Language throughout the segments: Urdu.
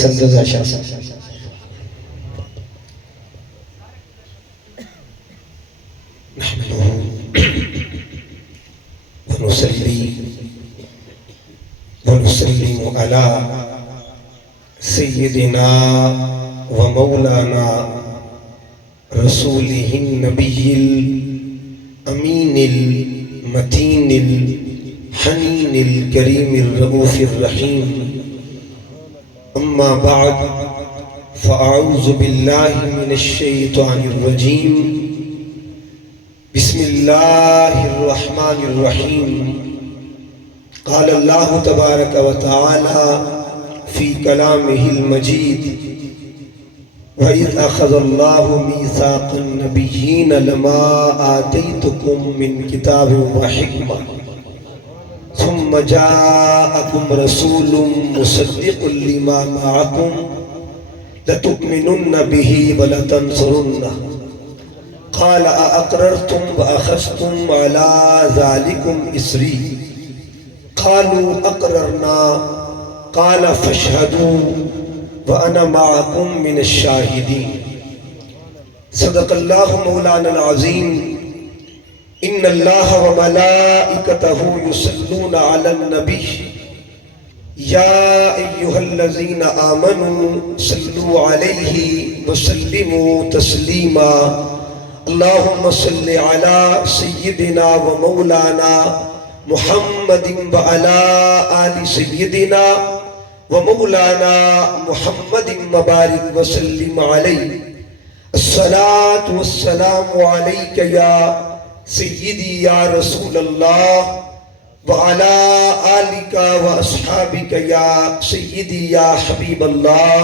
حسن رضا شاہ صاحب. ونسلم على سيدنا ومولانا رسوله النبي الأمين المتين الحنين الكريم الرؤوف الرحيم. أما بعد فأعوذ بالله من الشيطان الرجيم. بسم الله الرحمن الرحيم. قال الله تبارك وتعالى في كلامه المجيد: وَإِذْ أَخَذَ اللَّهُ مِيثَاقَ النَّبِيِّينَ لَمَا آتَيْتُكُم مِّن كِتَابٍ وَحِكْمَةٍ ثُمَّ جَاءَكُمْ رَسُولٌ مُّصَدِّقٌ لِّمَا مَعَكُمْ لَتُؤْمِنُنَّ بِهِ وَلَتَنصُرُنَّهُ قال أأقررتم وأخذتم على ذلكم إصري قالوا أقررنا قال فاشهدوا وأنا معكم من الشاهدين. صدق الله مولانا العظيم. إن الله وملائكته يصلون على النبي يا أيها الذين آمنوا صلوا عليه وسلموا تسليما. اللهم صل على سيدنا ومولانا محمد وعلى آل سيدنا ومولانا محمد مبارك وسلم عليه. الصلاة والسلام عليك يا سيدي يا رسول الله وعلى آلك وأصحابك يا سيدي يا حبيب الله.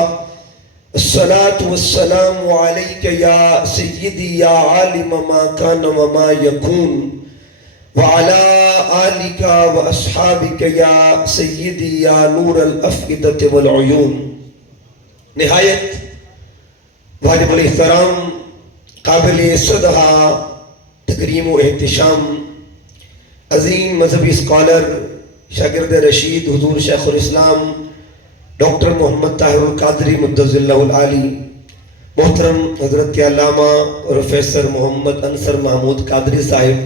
الصلاة والسلام عليك يا سيدي يا عالم ما كان وما يكون وعلى آلك وأصحابك يا سيدي يا نور الأفئدة والعيون. نہایت واجب الاحترام، قابل صدحہ تکریم و احتشام، عظیم مذہبی اسکالر، شاگرد رشید حضور شیخ الاسلام ڈاکٹر محمد طاہر القادری مدظ اللہ العالی، محترم حضرت علامہ پروفیسر محمد انصر محمود قادری صاحب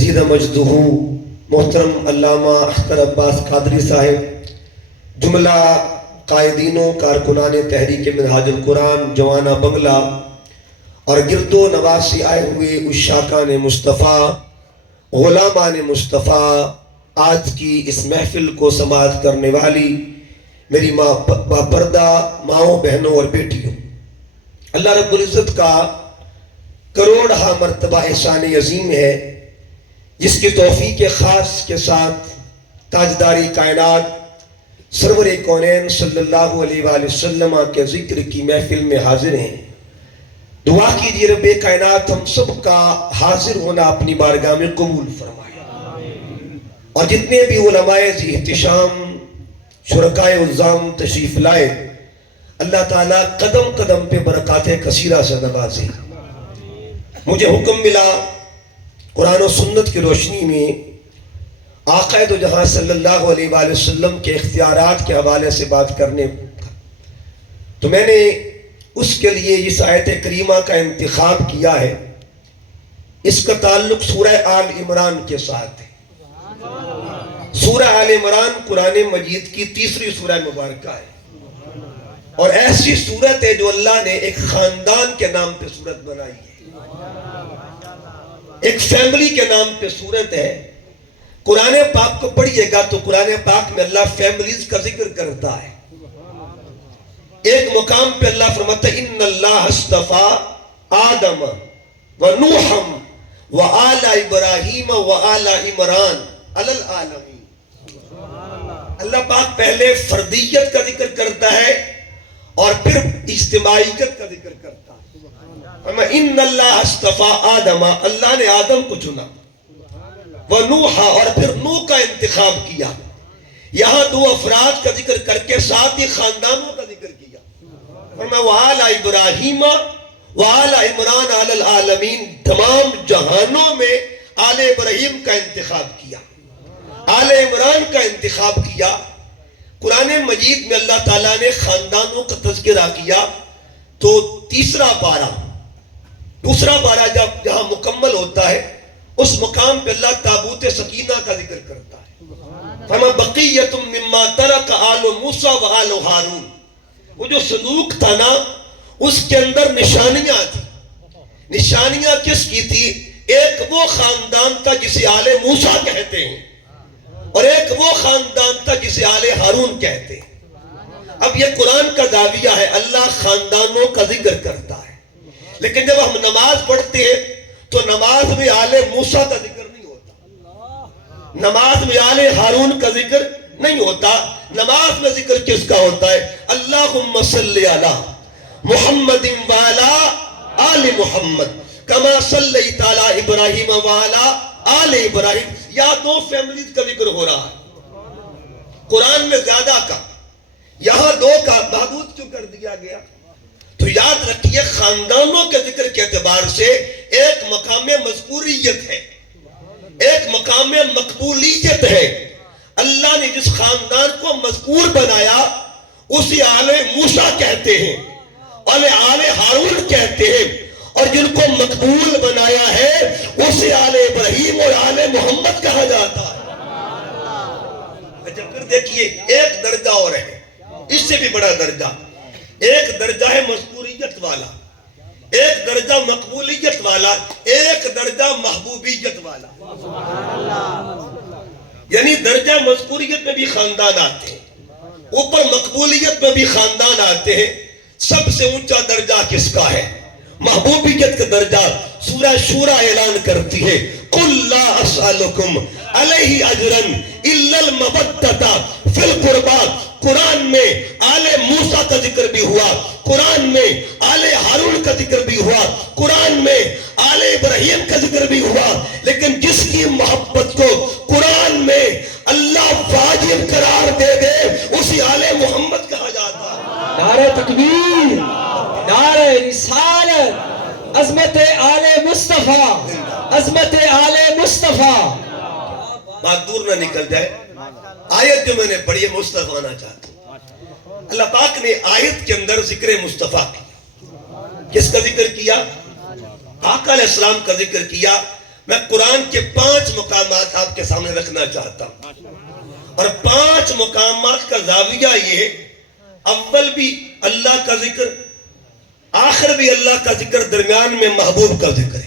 زیدہ مجدہ، محترم علامہ اختر عباس قادری صاحب، جملہ قائدین و کارکنان تحریک منہاج القرآن جوانہ بنگلہ اور گرد و نواز سے آئے ہوئے عشاقان مصطفیٰ، غلامان مصطفیٰ، آج کی اس محفل کو سماعت کرنے والی میری باپردہ ماؤں، بہنوں اور بیٹیوں، اللہ رب العزت کا کروڑہا مرتبہ احسان عظیم ہے جس کی توفیق خاص کے ساتھ تاجداری کائنات سرور کونین صلی اللہ علیہ وآلہ وسلم کے ذکر کی محفل میں حاضر ہیں. دعا کیجئے رب کائنات ہم سب کا حاضر ہونا اپنی بارگاہ میں قبول فرمائے، اور جتنے بھی علماء ذی احتشام شرکائے عظام تشریف لائے اللہ تعالیٰ قدم قدم پہ برکات کثیرہ سے نوازے. مجھے حکم ملا قرآن و سنت کی روشنی میں آقا دو جہاں صلی اللہ علیہ وآلہ وسلم کے اختیارات کے حوالے سے بات کرنے کا، تو میں نے اس کے لیے اس آیت کریمہ کا انتخاب کیا ہے. اس کا تعلق سورہ آل عمران کے ساتھ ہے. سورہ آل عمران قرآن مجید کی تیسری سورہ مبارکہ ہے، اور ایسی سورت ہے جو اللہ نے ایک خاندان کے نام پہ سورت بنائی ہے، ایک فیملی کے نام پہ سورت ہے. قرآن پاک کو پڑھیے گا تو قرآن پاک میں اللہ فیملیز کا ذکر کرتا ہے. ایک مقام پہ اللہ فرماتا ہے ان اللہ اصطفیٰ آدم و نوحم و آل ابراہیم و آل عمران علی العالمین. اللہ پاک پہلے فردیت کا ذکر کرتا ہے اور پھر اجتماعیت کا ذکر کرتا ہے. ان اللہ اصطفیٰ آدم، اللہ نے آدم کو چنا، وَنُوحَ، اور پھر نوح کا انتخاب کیا. یہاں دو افراد کا ذکر کر کے ساتھ ہی خاندانوں کا ذکر کیا. وَآلَ إِبْرَاهِيمَ وَآلَ عِمْرَانَ عَلَى الْعَالَمِينَ، تمام جہانوں میں آل ابراہیم کا انتخاب کیا، آل عمران کا انتخاب کیا. قرآن مجید میں اللہ تعالیٰ نے خاندانوں کا تذکرہ کیا تو دوسرا پارہ جب جہاں مکمل ہوتا ہے اس مقام پہ اللہ تابوت سکینہ کا ذکر کرتا ہے. فرما بقیت مما ترک آل موسیٰ و آل ہارون. وہ جو صندوق تھا نا اس کے اندر نشانیاں تھی. نشانیاں کس کی تھی؟ ایک وہ خاندان تھا جسے آل موسیٰ کہتے ہیں اور ایک وہ خاندان تھا جسے آل ہارون کہتے ہیں. اب یہ قرآن کا دعویٰ ہے، اللہ خاندانوں کا ذکر کرتا ہے، لیکن جب ہم نماز پڑھتے ہیں تو نماز میں آل موسیٰ کا ذکر نہیں ہوتا، نماز میں آل ہارون کا ذکر نہیں ہوتا. نماز میں ذکر کس کا ہوتا ہے؟ اللہم صلی علی محمد وعلی آل محمد کما صلیت علی ابراہیم وعلی آل ابراہیم. یا دو فیملیز کا ذکر ہو رہا ہے قرآن میں زیادہ کا، یہاں دو کا محدود کیوں کر دیا گیا؟ تو یاد رکھیے خاندانوں کے ذکر کے اعتبار سے ایک مقام مذکوریت ہے، ایک مقام مقبولیت ہے. اللہ نے جس خاندان کو مذکور بنایا اسے آل موسیٰ کہتے ہیں، آل ہارون کہتے ہیں، اور جن کو مقبول بنایا ہے اسے آل ابراہیم اور آل محمد کہا جاتا ہے. اچھا پھر دیکھیے ایک درجہ اور ہے، اس سے بھی بڑا درجہ. ایک درجہ ہے مذکوریت والا، ایک درجہ مقبولیت والا، ایک درجہ محبوبیت والا. یعنی درجہ مذکوریت میں بھی خاندان آتے ہیں، اوپر مقبولیت میں بھی خاندان آتے ہیں. سب سے اونچا درجہ کس کا ہے؟ محبوبیت کا درجہ. سورہ شورى اعلان کرتی ہے قُلْ لَا أَسْأَلُكُمْ عَلَيْهِ أَجْرًا إِلَّا الْمَوَدَّةَ فِي الْقُرْبَى. قرآن میں آل موسیٰ کا ذکر بھی ہوا، قرآن میں آل ہارون کا ذکر بھی ہوا، قرآن میں آل ابراہیم کا ذکر بھی ہوا، لیکن جس کی محبت کو قرآن میں اللہ واجب قرار دے دے اسی آل محمد کہا جاتا ہے. نعرہ تکبیر، نعرہ رسالت، عظمت آل مصطفیٰ، عظمت آل مصطفیٰ. بات دور نہ نکل جائے، آیت جو میں نے پڑھی ہے مصطفیٰ آنا چاہتا ہوں. اللہ پاک نے آیت کے اندر ذکر مصطفیٰ کیا. کس کا ذکر کیا؟ آقا علیہ السلام کا ذکر کیا. میں قرآن کے 5 مقامات آپ کے سامنے رکھنا چاہتا ہوں، اور 5 مقامات کا زاویہ یہ، اول بھی اللہ کا ذکر، آخر بھی اللہ کا ذکر، درمیان میں محبوب کا ذکر ہے.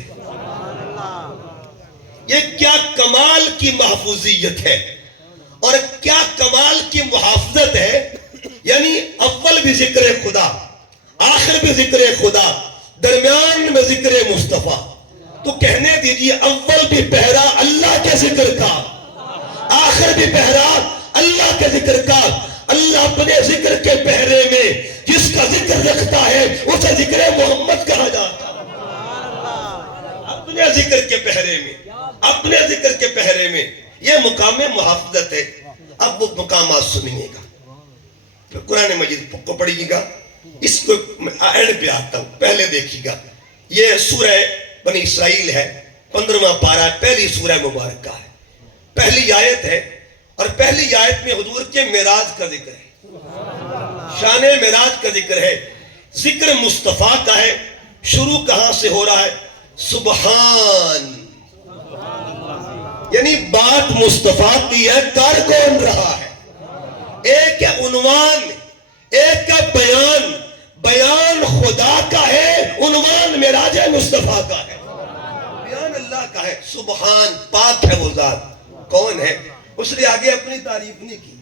یہ کیا کمال کی محفوظیت ہے اور کیا کمال کی محافظت ہے. یعنی اول بھی ذکر خدا، آخر بھی ذکر خدا، درمیان میں ذکر مصطفیٰ. تو کہنے دیجئے اول بھی پہرا اللہ کے ذکر کا، آخر بھی پہرا اللہ کے ذکر کا. اللہ اپنے ذکر کے پہرے میں جس کا ذکر رکھتا ہے اسے ذکر محمد کہا جاتا ہے. اپنے ذکر کے پہرے میں، اپنے ذکر کے پہرے میں، یہ مقام محافظت ہے. اب وہ مقامات سنیے گا، پھر قرآن مجید کو پڑھیے گا. اس کو اینڈ پہ آتا ہوں، پہلے دیکھیے گا. یہ سورہ بنی اسرائیل ہے، 15واں پارہ، پہلی سورہ مبارکہ ہے، پہلی آیت ہے. اور پہلی آیت میں حضور کے معراج کا ذکر ہے، شان معراج کا ذکر ہے، ذکر مصطفیٰ کا ہے. شروع کہاں سے ہو رہا ہے؟ سبحان. یعنی بات مصطفیٰ کی ہے، کر کون رہا ہے؟ ایک ہے عنوان، ایک ہے بیان. بیان خدا کا ہے، عنوان معراج مصطفیٰ کا ہے، بیان اللہ کا ہے. سبحان، پاک ہے وہ ذات. کون ہے؟ اس نے آگے اپنی تعریف نہیں کی،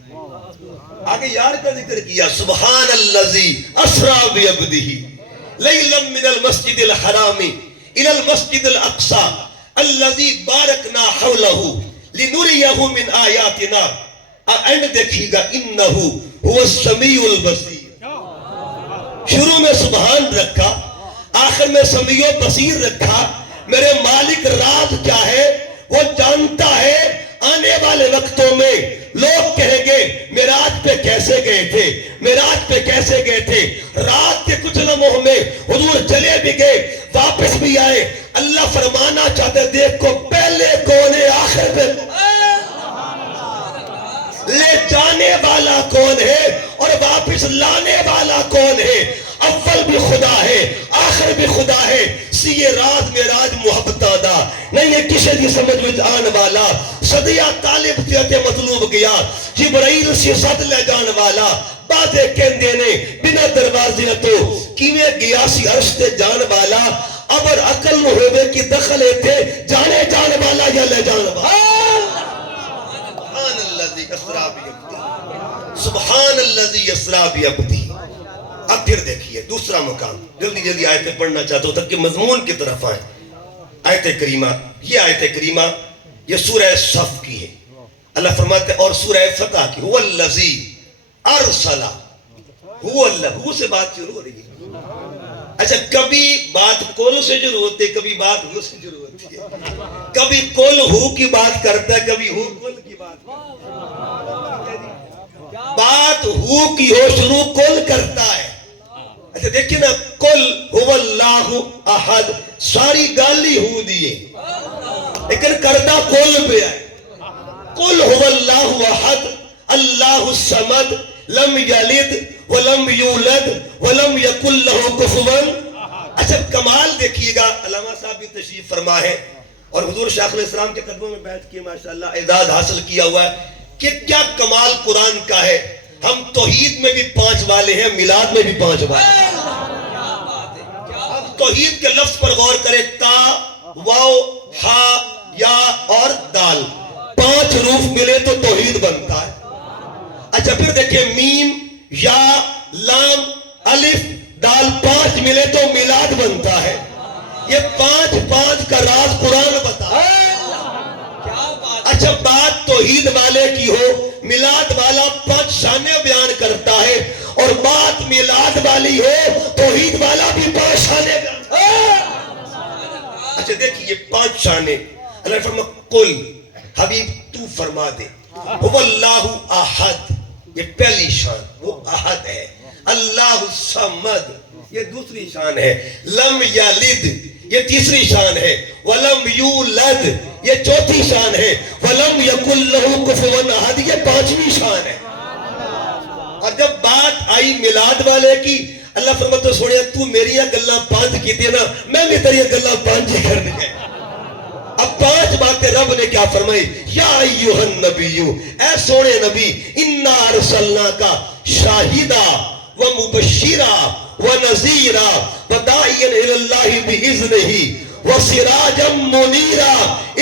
آگے یار کا ذکر کیا. سبحان الذی اسرا بعبدہ لیلا من المسجد الحرام الى المسجد الاقصى الذی بارکنا حولہ لنریہ من آیاتنا. اینڈ دیکھیے گا انہ هو السمیع البصیر. شروع میں سبحان رکھا، آخر میں سمیع و بصیر رکھا. میرے مالک راز کیا ہے وہ جانتا ہے. آنے والے وقتوں میں لوگ کہیں گے معراج پہ کیسے گئے تھے، معراج پہ کیسے گئے تھے. رات کے کچھ لمحوں میں حضور چلے بھی گئے، واپس بھی آئے. اللہ فرمانا چاہتے دیکھو پہلے کون ہے آخر پہ لے جان آنے والا کون ہے اور واپس لانے والا کون ہے؟ اول بھی خدا ہے، آخر بھی خدا ہے، سیے راز معراج محبت دا نہیں ہے کسی دی سمجھ میں آن والا، صدیہ طالب تیت مطلوب گیا، جبرائیل سی صد لے جان والا، باتیں کہندے نے بنا دروازے تو کیویں گیا سی عرش تے جان والا، ابر عقل نو ہوئے کی دخل تھے جانے جان والا یا لے جان والا۔ سبحان الذی اسریٰ بعبدہ، سبحان الذی اسریٰ بعبدہ۔ اب پھر دیکھیے دوسرا مقام، جلدی جلدی آیتیں پڑھنا چاہتا ہوں تاکہ مضمون کی طرف آئیں۔ آیت کریمہ، یہ آیت کریمہ یہ سورہ صف کی ہے۔ اللہ فرماتے ہیں اور سورہ فتح کی، هو الذی ارسل، هو اللہ، ہو سے بات شروع ہو رہی ہے۔ اچھا کبھی بات کل سے شروع ہوتی ہے، کبھی بات ہو سے شروع ہوتی ہے، کبھی کل ہو کی بات کرتا ہے، کبھی ہو کل کی بات کرتا ہے۔ بات ہو کی ہو شروع کل کرتا ہے۔ اچھا دیکھیں نا، کل هو اللہ احد، ساری گالی ہو دیئے لیکن کردہ کل پہ ہے۔ کل هو اللہ احد اللہ الصمد لم یلد ولم یولد ولم یکن لہ کفوا۔ اچھا کمال دیکھیے گا، علامہ صاحب بھی تشریف فرما ہے اور حضور شیخ الاسلام کے قدموں میں بیٹھ کے ماشاءاللہ اعزاز حاصل کیا ہوا ہے کہ کیا کمال قرآن کا ہے۔ ہم توحید میں بھی 5 والے ہیں، میلاد میں بھی 5 والے ہیں۔ ہم توحید کے لفظ پر غور کریں، تا، واو، ہا، یا اور دال، 5 حروف ملے تو توحید بنتا ہے۔ اچھا پھر دیکھیں میم، یا، لام، الف، دال 5 ملے تو میلاد بنتا ہے۔ یہ 5 کا راز قرآن بتا ہے۔ اچھا بات توحید والے کی ہو، میلاد والا 5 شانیں بیان کرتا ہے، اور بات میلاد والی ہو توحید والا بھی 5 شانیں بیان کرتا ہے۔ اچھا دیکھیے 5 شانیں، اللہ فرما قل، حبیب تو فرما دے، هو اللہ احد، یہ پہلی شان، وہ احد ہے۔ اللہ الصمد، یہ دوسری شان ہے۔ لم یلد، یہ تیسری شان ہے۔ ولم یولد، یہ چوتھی شان ہے۔ ولم یکن لہ کفوا احد، یہ 5ویں شان ہے۔ اور جب بات آئی میلاد والے کی، اللہ فرماتا سوڑیا تو میری گلاں 5 کی تھی نا، میں بھی تیری گلاں 5 ہی کرنے ہیں۔ اب 5 باتیں رب نے کیا فرمائی، یا ایوہ النبی، اے سونے نبی، انا ارسلناک شاہدا ومبشرا ونذیرا وداعیا الی اللہ باذنہ وسراجا منیرا۔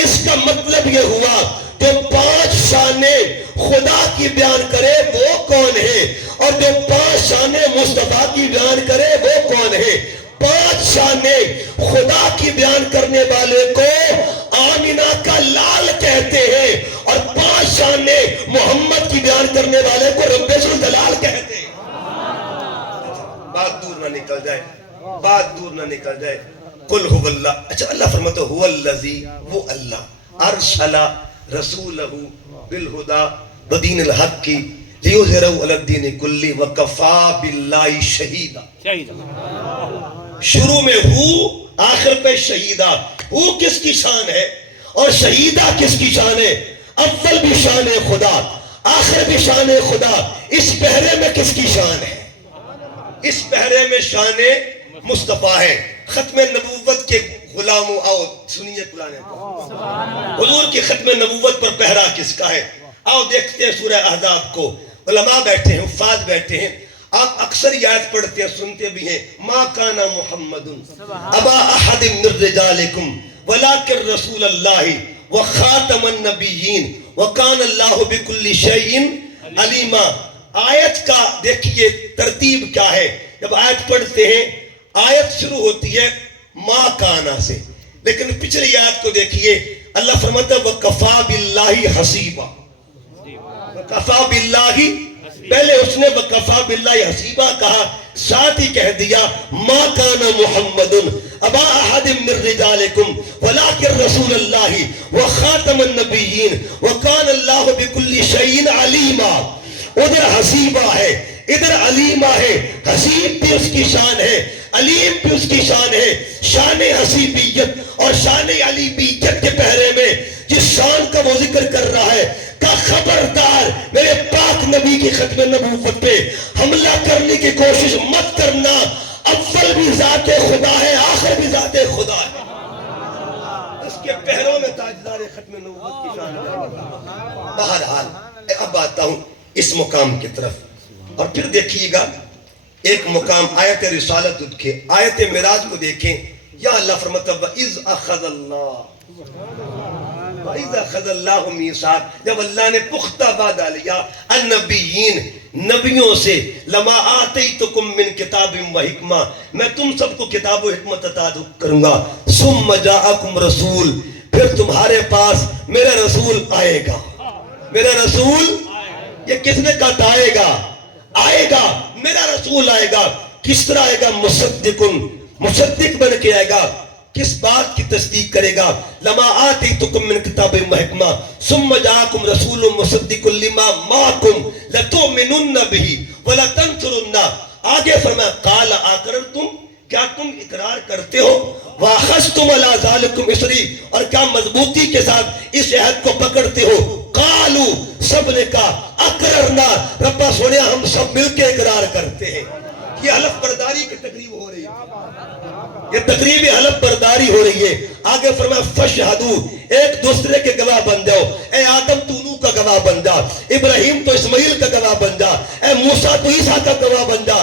اس کا مطلب یہ ہوا جو 5 شانیں خدا کی بیان کرے وہ کون ہے، اور جو 5 شانیں مصطفیٰ کی بیان کرے وہ کون ہے۔ 5 شانیں خدا کی بیان کرنے والے کو آمینہ کا لال کہتے ہیں، اور 5 شانیں محمد کی بیان کرنے والے کو رب ذوالجلال کہتے ہیں۔ بات دور نہ نکل جائے، بات دور نہ نکل جائے۔ قل هو اللہ، اچھا اللہ فرماتا ہے هو الذی، وہ اللہ، ارسل رسولہ بالہدی ودین الحق لیظہرہ علی الدین کلہ وکفی باللہ شہیدا۔ شروع میں ہو، آخر پہ شہیدہ۔ ہو کس کی شان ہے اور شہیدہ کس کی شان ہے؟ اول بھی شان خدا، آخر بھی شان خدا۔ اس پہرے میں کس کی شان ہے؟ اس پہرے میں شان مصطفیٰ ہے۔ ختم نبوت کے غلاموں آؤ سنیے قرآن کو، حضور کی ختم نبوت پر پہرا کس کا ہے؟ آؤ دیکھتے ہیں سورہ احزاب کو۔ علماء بیٹھے ہیں، حفاظ بیٹھے ہیں، آپ اکثر یہ آیت پڑھتے ہیں، سنتے بھی ہیں، ما کان محمد ابا احد من رجالکم ولکن رسول اللہ وخاتم النبیین وکان اللہ بکل شیء علیما۔ آیت کا دیکھیے ترتیب کیا ہے۔ جب آیت پڑھتے ہیں، آیت شروع ہوتی ہے ما کانا سے، لیکن پچھلی آیت کو دیکھیے، اللہ فرماتا ہے وَكَفَى بِاللَّهِ حَسِيبًا۔ وَكَفَى بِاللَّهِ، پہلے اس نے وَكَفَى بِاللَّهِ حَسِيبًا کہا، ساتھ ہی کہہ دیا ما کان محمد ابا احد من رجالکم ولکن رسول اللہ وخاتم النبیین وکان اللہ بکل شیء علیما۔ ادھر حسیبہ ہے، ادھر علیمہ ہے۔ حسیب بھی اس کی شان ہے، علیم بھی اس کی شان ہے۔ شان حسیبیت اور شان علیمیت کے پہرے میں جس شان کا وہ ذکر کر رہا ہے، کا خبردار میرے پاک نبی کی ختم نبوت پہ حملہ کرنے کی کوشش مت کرنا، اول بھی ذات خدا ہے، آخر بھی ذات خدا ہے، اس کے پہروں میں تاجدار ختم نبوت کی شان ہے۔ بہرحال اب آتا ہوں اس مقام کی طرف، اور پھر دیکھیے گا ایک مقام آیت رسالت کے، آیت معراج کو دیکھیں، یا اللہ فرماتا ہے وَإِذْ أَخَذَ اللَّهُ وَإِذْ أَخَذَ اللَّهُ مِيثَاقَ، جب اللہ نے پختہ وعدہ لیا النبیین نبیوں سے، لما آتیتکم من کتاب و حکمہ، میں تم سب کو کتاب و حکمت عطا کروں گا، ثم جاءکم رسول، پھر تمہارے پاس میرا رسول آئے گا، میرا رسول، یہ کس نے کہا آئے گا؟ آئے گا، میرا رسول آئے گا، کس طرح آئے گا؟ مصدقن، مصدق بن کے آئے گا، کس بات کی تصدیق کرے گا؟ لما آتیتکم من کتاب و حکمہ ثم جاءکم رسول مصدق لما معکم لتؤمنن بہ ولتنصرنہ، آگے فرمایا قال اقررتم، کیا تم اقرار کرتے ہو؟ واخذتم علی ذالکم اسری، اور کیا مضبوطی کے ساتھ اس عہد کو پکڑتے ہو؟ قالوا، سب نے کہا اقررنا، ربا سونے ہم سب مل کے اقرار کرتے ہیں۔ یہ حلف برداری کی تقریب ہو رہی ہے، یہ تقریب حلف برداری ہو رہی ہے۔ آگے فرمایا فشہدو، ایک دوسرے کے گواہ بن جاؤ، اے آدم تو نوح کا گواہ بن جا، ابراہیم تو اسماعیل کا گواہ بن جا، اے موسیٰ تو عیسیٰ کا گواہ بن جا۔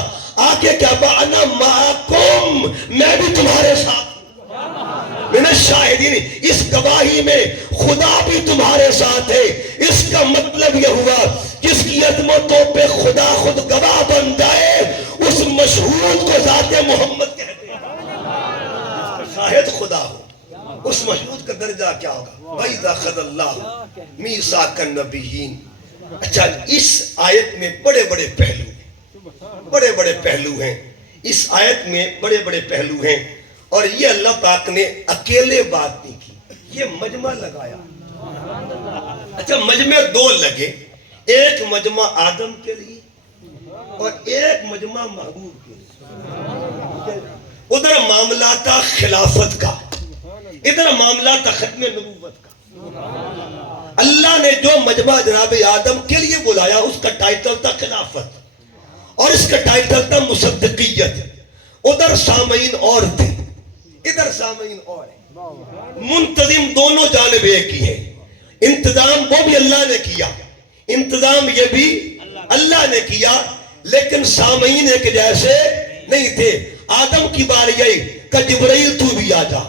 آگے کیا با انا معکم، میں بھی تمہارے ساتھ من الشاہدین، اس گواہی میں خدا بھی تمہارے ساتھ ہے۔ اس کا مطلب یہ ہوا جس کی عظمتوں پہ خدا خود گواہ بن جائے اس مشہود کو ذات محمد کہتے ہیں، اس کا شاہد خدا ہو، اس مشہود کا درجہ کیا ہوگا؟ وَإِذَا أَخَذَ اللَّهُ مِيثَاقَ النَّبِيِّينَ۔ اچھا، اس آیت میں بڑے بڑے پہلو ہیں، بڑے بڑے پہلو ہیں، اس آیت میں بڑے بڑے پہلو ہیں، اور یہ اللہ پاک نے اکیلے بات نہیں کی، یہ مجمع لگایا۔ اچھا، مجمع دو لگے، ایک مجمع آدم کے لیے اور ایک مجمع محبوب کے لیے۔ ادھر معاملہ تھا خلافت کا، ادھر معاملہ تھا ختم نبوت کا۔ اللہ نے جو مجمع جناب آدم کے لیے بلایا اس کا ٹائٹل تھا خلافت، اور اس کا ٹائٹل تھا مصدقیت۔ ادھر سامعین اور تھے، ادھر سامعین اور ہیں، منتظم دونوں جانب ایک ہی ہے۔ انتظام وہ بھی اللہ نے کیا، انتظام یہ بھی اللہ نے کیا، لیکن سامعین ایک جیسے نہیں تھے۔ آدم کی باری آئی کہ جبرائیل تو بھی آ جا،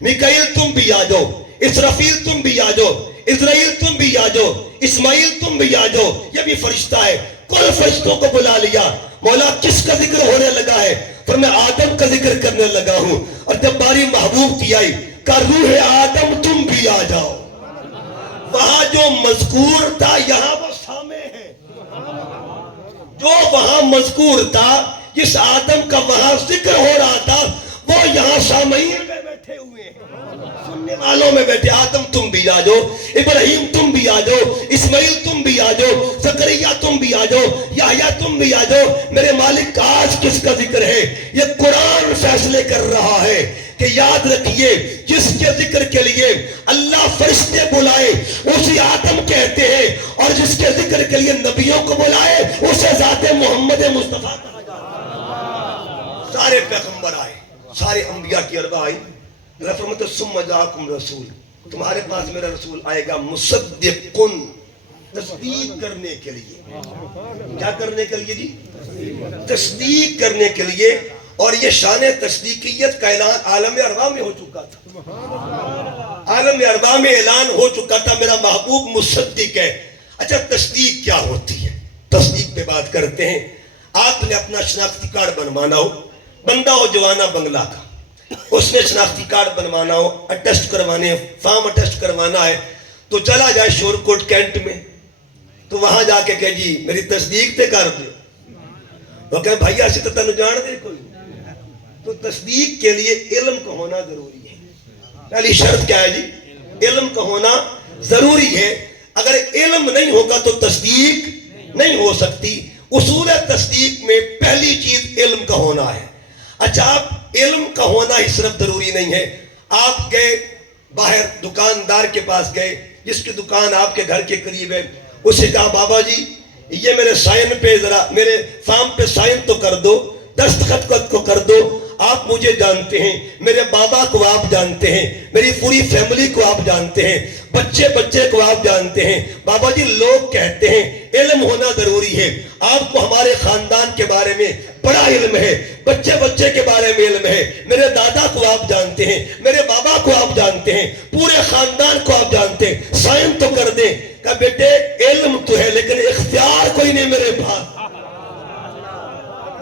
میکائیل تم بھی آ جاؤ، اسرافیل تم بھی آ جاؤ، اسرائیل تم بھی آ جاؤ، اسماعیل تم بھی آ جاؤ، یہ بھی فرشتہ ہے۔ کل فرشتوں کو بلا لیا۔ مولا کس کا ذکر ہونے لگا ہے؟ فرمایا آدم کا ذکر کرنے لگا ہوں۔ اور جب باری محبوب کی آئی کہ روح آدم تم بھی آ جاؤ، وہاں جو مذکور تھا یہاں وہ سامع ہے، جو وہاں مذکور تھا جس آدم کا وہاں ذکر ہو رہا تھا وہ یہاں سامعین میں بیٹھے ہوئے ہیں، سننے والوں میں بیٹھے۔ آدم تم بھی آ جاؤ، ابراہیم تم بھی آ جاؤ، اسماعیل تم بھی آ جاؤ، زکریا تم بھی آ جاؤ، یحییٰ تم بھی آ جاؤ۔ میرے مالک آج کس کا ذکر ہے؟ یہ قرآن فیصلے کر رہا ہے کہ یاد رکھیے جس کے ذکر کے لیے اللہ فرشتے بلائے اسی آدم کہتے ہیں، اور جس کے ذکر کے لیے نبیوں کو بلائے اسے ذات محمد مصطفیٰ کہا جاتا ہے۔ سارے پیغمبر آئے، سارے انبیاء کی ارواح آئی۔ اللہ فرماتا ہے ثم جاءکم رسول، تمہارے پاس میرا رسول آئے گا، مصدقن، تصدیق کرنے کے لیے۔ کیا کرنے کے لیے جی؟ تصدیق کرنے کے لیے۔ اور یہ شان تصدیقیت کا اعلان عالم ارواح میں ہو چکا تھا، عالم ارواح میں اعلان ہو چکا تھا میرا محبوب مصدق ہے۔ اچھا، تصدیق کیا ہوتی ہے؟ تصدیق پہ بات کرتے ہیں۔ آپ نے اپنا شناختی کارڈ بنوانا ہو، بندہ ہو جوانا بنگلہ کا، اس نے شناختی کارڈ بنوانا ہو، اٹیسٹ کروانے، فارم اٹیسٹ کروانا ہے، تو چلا جائے شور کوٹ کینٹ میں، تو وہاں جا کے کہ جی میری تصدیق تے کر دے، وہ کہ بھائی ایسے تو تنو جان دے کوئی۔ تو تصدیق کے لیے علم کا ہونا ضروری ہے۔ پہلی شرط کیا ہے جی؟ علم کا ہونا ضروری ہے۔ اگر علم نہیں ہوگا تو تصدیق نہیں ہو سکتی۔ اصول تصدیق میں پہلی چیز علم کا ہونا ہے۔ اچھا، آپ علم کا ہونا ہی صرف ضروری نہیں ہے۔ آپ گئے باہر دکاندار کے پاس گئے، جس کی دکان آپ کے گھر کے قریب ہے، اسے کہا بابا جی یہ میرے سائن پہ ذرا میرے فارم پہ سائن تو کر دو، دستخط کو کر دو، آپ مجھے جانتے ہیں، میرے بابا کو آپ جانتے ہیں، میری پوری فیملی کو آپ جانتے ہیں، بچے بچے کو آپ جانتے ہیں، بابا جی لوگ کہتے ہیں علم ہونا ضروری ہے، آپ کو ہمارے خاندان کے بارے میں بڑا علم ہے، بچے بچے کے بارے میں علم ہے، میرے دادا کو آپ جانتے ہیں، میرے بابا کو آپ جانتے ہیں، پورے خاندان کو آپ جانتے ہیں، سائن تو کر دیں۔ کہا بیٹے علم تو ہے لیکن اختیار کوئی نہیں میرے پاس،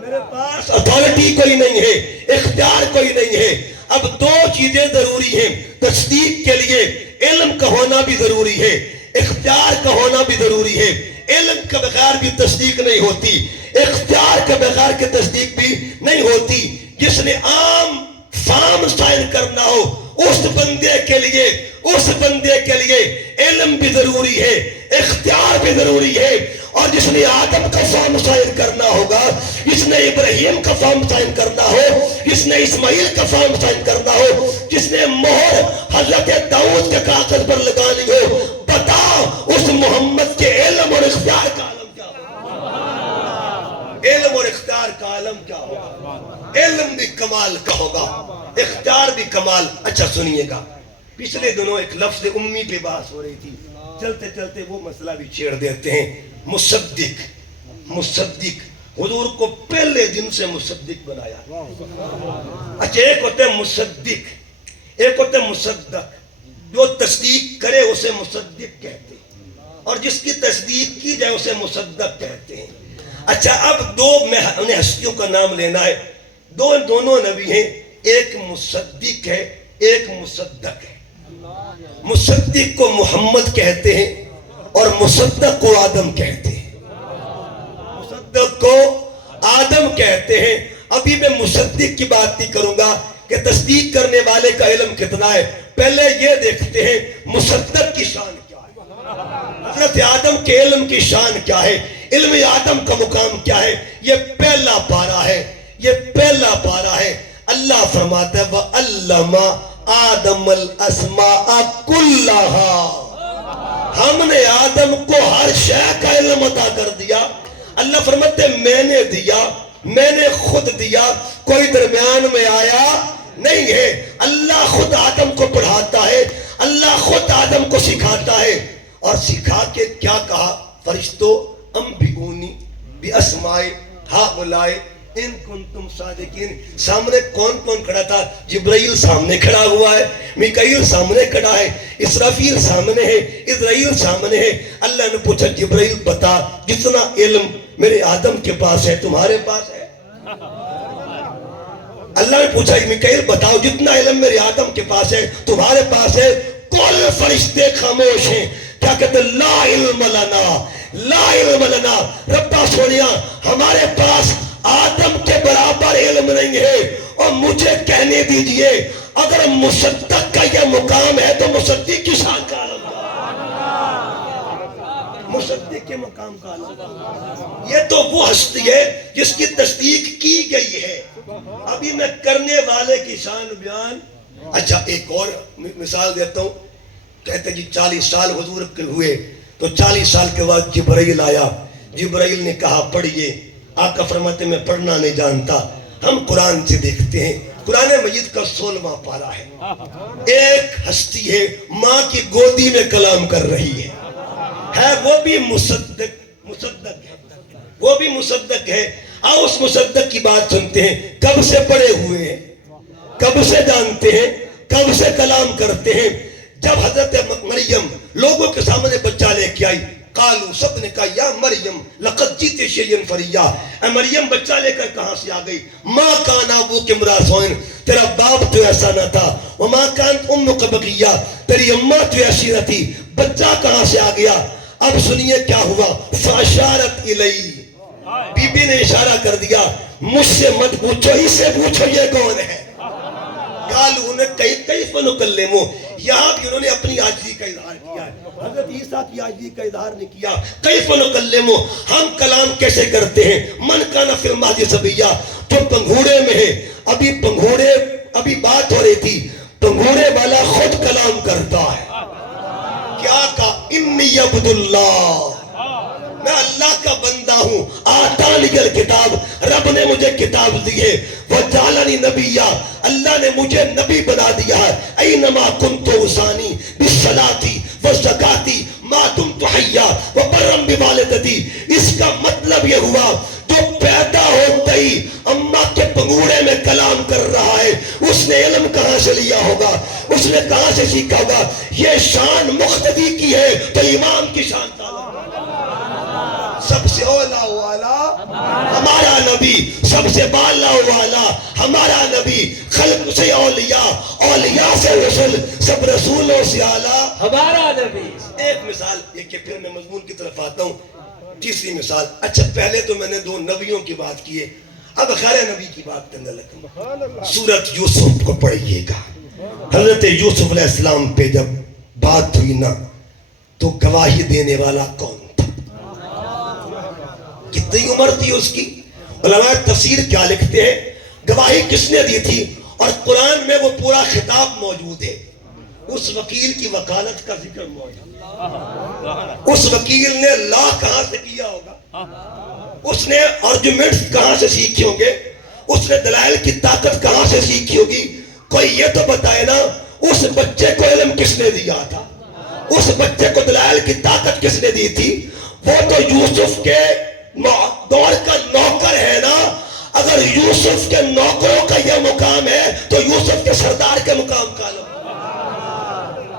میرے پاس اتھارٹی کوئی نہیں ہے، اختیار کوئی نہیں ہے۔ اب دو چیزیں ضروری ہیں تصدیق کے لیے، علم کا ہونا بھی ضروری ہے، اختیار کا ہونا بھی ضروری ہے۔ علم کے بغیر بھی تصدیق نہیں ہوتی، اختیار کے بغیر کی تصدیق بھی نہیں ہوتی۔ جس نے عام فارم سائن کرنا ہو اس بندے کے لیے علم بھی ضروری ہے، اختیار بھی ضروری ہے۔ اور جس نے آدم کا فارم سائن کرنا ہوگا، جس نے ابراہیم کا فارم سائن کرنا ہو، جس نے اسماعیل کا فارم سائن کرنا ہو، جس نے مہر حضرت داؤد کے کاغذ پر لگانی ہو، بتا اس محمد کے علم اور اختیار کا عالم کیا ہوگا؟ علم اور اختیار کا عالم کیا ہوگا؟ علم بھی کمال کا ہوگا، اختیار بھی کمال۔ اچھا سنیے گا، پچھلے دنوں ایک لفظ امی پہ بات ہو رہی تھی، چلتے چلتے وہ مسئلہ بھی چھیڑ دیتے ہیں۔ مصدق حضور کو پہلے دن سے مصدق بنایا۔ اچھا ایک ہوتے ہیں مصدق، ایک ہوتے ہیں مصدق، جو تصدیق کرے اسے مصدق کہتے ہیں، اور جس کی تصدیق کی جائے اسے مصدق کہتے ہیں۔ اچھا اب دو میں انہیں ہستیوں کا نام لینا ہے، دونوں نبی ہیں، ایک مصدق ہے ایک مصدق ہے۔ مصدق کو محمد کہتے ہیں اور مصدق کو آدم کہتے ہیں، مصدق کو آدم کہتے ہیں۔ ابھی میں مصدق کی بات نہیں کروں گا کہ تصدیق کرنے والے کا علم کتنا ہے، پہلے یہ دیکھتے ہیں مصدق کی شان کیا ہے، حضرت آدم کے علم کی شان کیا ہے، علم آدم کا مقام کیا ہے۔ یہ پہلا پارہ ہے، یہ پہلا پارہ ہے۔ اللہ فرماتا ہے وَعَلَّمَ آدم الْأَسْمَاءَ كُلَّهَا، ہم نے آدم کو ہر شے کا علم عطا کر دیا۔ اللہ فرماتے ہیں میں نے دیا، میں نے خود دیا، کوئی درمیان میں آیا نہیں ہے۔ اللہ خود آدم کو پڑھاتا ہے، اللہ خود آدم کو سکھاتا ہے، اور سکھا کے کیا کہا؟ فرشتو انبئونی باسماء ہؤلاء ان کنتم صادقین۔ سامنے کون کون کھڑا تھا؟ جبرائیل سامنے کھڑا ہوا ہے، میکائیل سامنے کھڑا ہے، اسرافیل سامنے ہے، اسرائیل سامنے ہے۔ اللہ نے پوچھا جبرائیل بتا جتنا علم میرے آدم کے پاس ہے تمہارے پاس ہے؟ اللہ نے پوچھا میکائیل بتاؤ جتنا علم میرے آدم کے پاس ہے تمہارے پاس ہے؟ کل فرشتے خاموش ہیں۔ کیا کہتے ہیں؟ لا علم لنا، لا علم لنا، ربا سونیا ہمارے پاس آدم کے برابر علم نہیں ہے۔ اور مجھے کہنے دیجئے اگر مصدق کا یہ مقام ہے تو مصدق کی شان کا عالم مصدق کے مقام کا عالم، یہ تو وہ ہستی ہے جس کی تصدیق کی گئی ہے۔ ابھی میں کرنے والے کی شان بیان۔ اچھا ایک اور مثال دیتا ہوں، کہتے جی 40 سال حضور کے ہوئے تو 40 سال کے بعد جبرائیل آیا، جبرائیل نے کہا پڑھئے، آقا فرماتے میں پڑھنا نہیں جانتا۔ ہم قرآن سے دیکھتے ہیں، قرآن مجید کا 16واں پارہ ہے، ایک ہستی ہے ماں کی گودی میں کلام کر رہی ہے وہ بھی مصدق ہے، وہ بھی مصدق ہے۔ آؤ اس مصدق کی بات سنتے ہیں، کب سے پڑھے ہوئے ہیں، کب سے جانتے ہیں، کب سے کلام کرتے ہیں۔ جب حضرت مریم لوگوں کے سامنے بچہ لے کے آئی، قالو سب نے کہا یا مریم لقد جیت شیئا فریا، اے مریم بچہ لے کر کہاں سے آ گئی؟ ما کان ابوک امرا سوء، تیرا باپ تو ایسا نہ تھا، وما کانت امک بغیہ، تیری اماں تو ایسی نہ تھی، بچہ کہاں سے آ گیا؟ اب سنیے کیا ہوا، فاشارت الی، بی بی نے اشارہ کر دیا مجھ سے مت پوچھو، ہی سے پوچھو یہ کون ہے۔ قالو نے کیف نکلمو، یہاں بھی انہوں نے اپنی عاجزی کا اظہار کیا ہے، حضرت عیسیٰ کی عاجزی کا اظہار نہیں کیا۔ کیف نکلمو، ہم کلام کیسے کرتے ہیں؟ من کان فی المہد صبیا، جو پنگھوڑے میں ہے، ابھی بات ہو رہی تھی، پنگھوڑے والا خود کلام کرتا ہے۔ کیا کہا؟ انی عبد اللہ، میں اللہ کا بندہ ہوں. آتانی الکتاب, رب نے مجھے کتاب دی ہے. وجعلنی نبیا, اللہ نے مجھے نبی بنا دیا ہے. اینما کنت اوصانی بالصلاۃ والزکاۃ ما دمت حیا وبرا بوالدتی. اس کا مطلب یہ ہوا جو پیدا ہوتا ہی اماں کے پنگوڑے میں کلام کر رہا ہے, اس نے علم کہاں سے لیا ہوگا, اس نے کہاں سے سیکھا ہوگا. یہ شان مقتدی کی ہے تو امام کی شان سب سے اولا والا ہمارا نبی, سب سے بالا والا ہمارا نبی, خلق سے اولیاء, اولیاء سے رسول, سب رسولوں سے اعلیٰ ہمارا نبی. ایک مثال یہ کہ پھر میں مضمون کی طرف آتا ہوں. تیسری مثال, اچھا پہلے تو میں نے دو نبیوں کی بات کی ہے, اب خیر نبی کی بات کرنے لگا. سورت یوسف کو پڑھیے گا. حضرت یوسف علیہ السلام پہ جب بات ہوئی نا تو گواہی دینے والا کون تھا, کتنی عمر تھی اس کی. علماء تفسیر کیا لکھتے ہیں, گواہی کس نے دی تھی, اور قرآن میں وہ پورا خطاب موجود ہے. اس وکیل کی وکالت کا ذکر موجود, اس وکیل نے لا کہاں سے کیا ہوگا, اس نے آرگومنٹس کہاں سے سیکھے ہوں گے, اس نے دلائل کی طاقت کہاں سے سیکھی ہوگی. کوئی یہ تو بتائے نا اس بچے کو علم کس نے دیا تھا, اس بچے کو دلائل کی طاقت کس نے دی تھی. وہ تو یوسف کے دور کا نوکر ہے نا. اگر یوسف کے نوکروں کا یہ مقام ہے تو یوسف کے سردار کے مقام کا لو.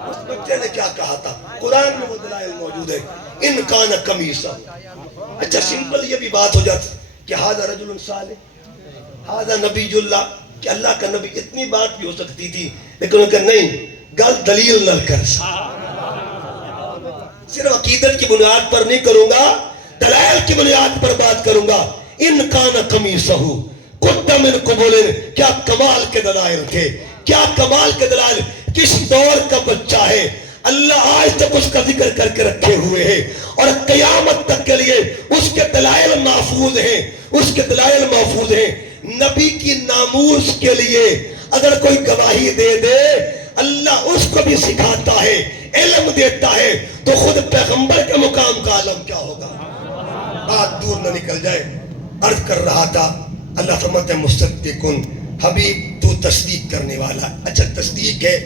اس بچے نے کیا کہا تھا, قرآن میں وہ دلائل موجود ہے. ان کان قمیصہ, اچھا سمپل یہ بھی بات ہو جاتی کہ ھذا رجل صالح ھذا نبی اللہ, کہ اللہ کا نبی. اتنی بات بھی ہو سکتی تھی لیکن انہوں نے کہا نہیں, گل دلیل نہ کر, صرف عقیدت کی بنیاد پر نہیں کروں گا, دلائل کی بنیاد پر بات کروں گا. ان کان قمیصہ قد من قبل, کیا کمال کے دلائل تھے, کیا کمال کے دلائل, کس دور کا بچہ ہے. اللہ آج تک اس کا ذکر کر کے رکھے ہوئے ہیں اور قیامت تک کے لیے اس کے دلائل محفوظ ہیں, اس کے دلائل محفوظ ہیں. نبی کی ناموس کے لیے اگر کوئی گواہی دے دے, اللہ اس کو بھی سکھاتا ہے, علم دیتا ہے, تو خود پیغمبر کے مقام کا عالم کیا ہوگا. بات دور نہ نکل جائے, عرض کر رہا تھا اللہ فرماتے ہیں مصدقن, حبیب تو تصدیق کرنے والا. اچھا تصدیق ہے,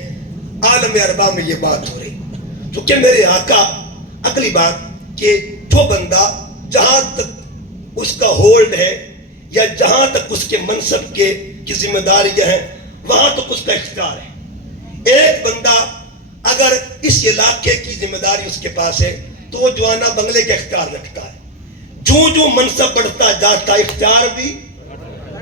عالم اربا میں یہ بات ہو رہی تو کہ میرے آقا, اگلی بات کہ جو بندہ جہاں تک اس کا ہولڈ ہے یا جہاں تک اس کے منصب کی ذمہ داریاں ہیں وہاں تک اس کا اختیار ہے. ایک بندہ اگر اس علاقے کی ذمہ داری اس کے پاس ہے تو وہ جوانا بنگلے کا اختیار رکھتا ہے. جو منصب بڑھتا جاتا ہے اختیار بھی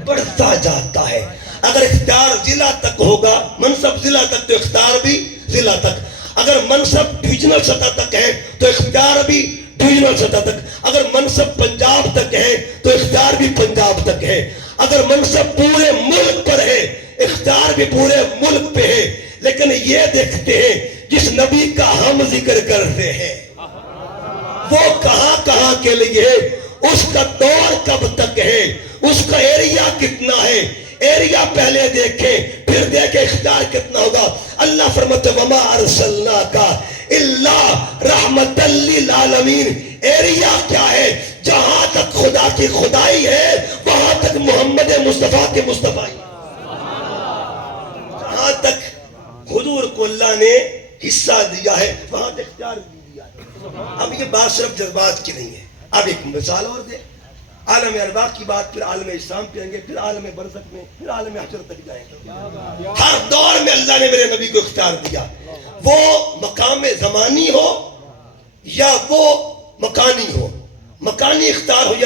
بڑھتا جاتا ہے. اگر اختیار ضلع تک ہوگا, منصب ضلع تک, تو اختیار بھی ضلع تک. اگر منصب ڈویژنل سطح تک ہے تو اختیار بھی ڈویژنل سطح تک. اگر منصب پنجاب تک ہے تو اختیار بھی پنجاب تک ہے. اگر منصب پورے ملک پر ہے اختیار بھی پورے ملک پہ ہے. لیکن یہ دیکھتے ہیں جس نبی کا ہم ذکر کرتے ہیں وہ کہاں کہاں کے لیے, اس کا دور کب تک ہے, اس کا ایریا کتنا ہے. ایریا پہلے دیکھیں پھر دیکھیں اختیار کتنا ہوگا. اللہ فرماتے وما ارسلناک الا رحمۃ للعالمین. ایریا کیا ہے, جہاں تک خدا کی خدائی ہے وہاں تک محمد مصطفیٰ کی مصطفیٰ, جہاں تک حضور کو اللہ نے حصہ دیا ہے وہاں تک اختیار بھی دیا ہے. اب یہ بات صرف جذبات کی نہیں ہے. اب ایک مثال اور دے, عالم اربا کی بات, پھر عالم اسلام پہ آئیں گے, پھر عالم برزخ میں, پھر عالم حشر تک جائیں گے. ہر دور میں اللہ نے میرے نبی کو اختیار دیا, وہ مقام زمانی ہو یا وہ مکانی ہو. مکانی اختیار ہو